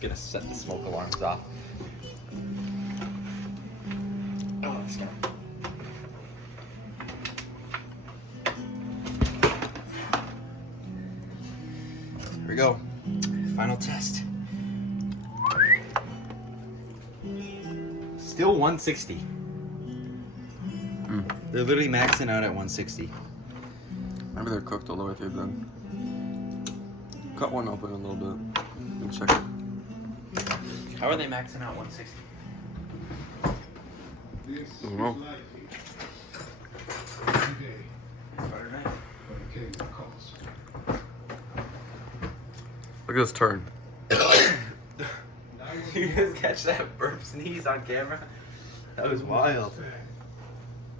just gonna set the smoke alarms off. Oh, it's gonna. Here we go. Final test. Still 160. They're literally maxing out at 160. Maybe they're cooked all the way through then. Cut one open a little bit and check it. How are they maxing out 160? I don't know. Look at this turn. You guys catch that burp sneeze on camera? That was wild.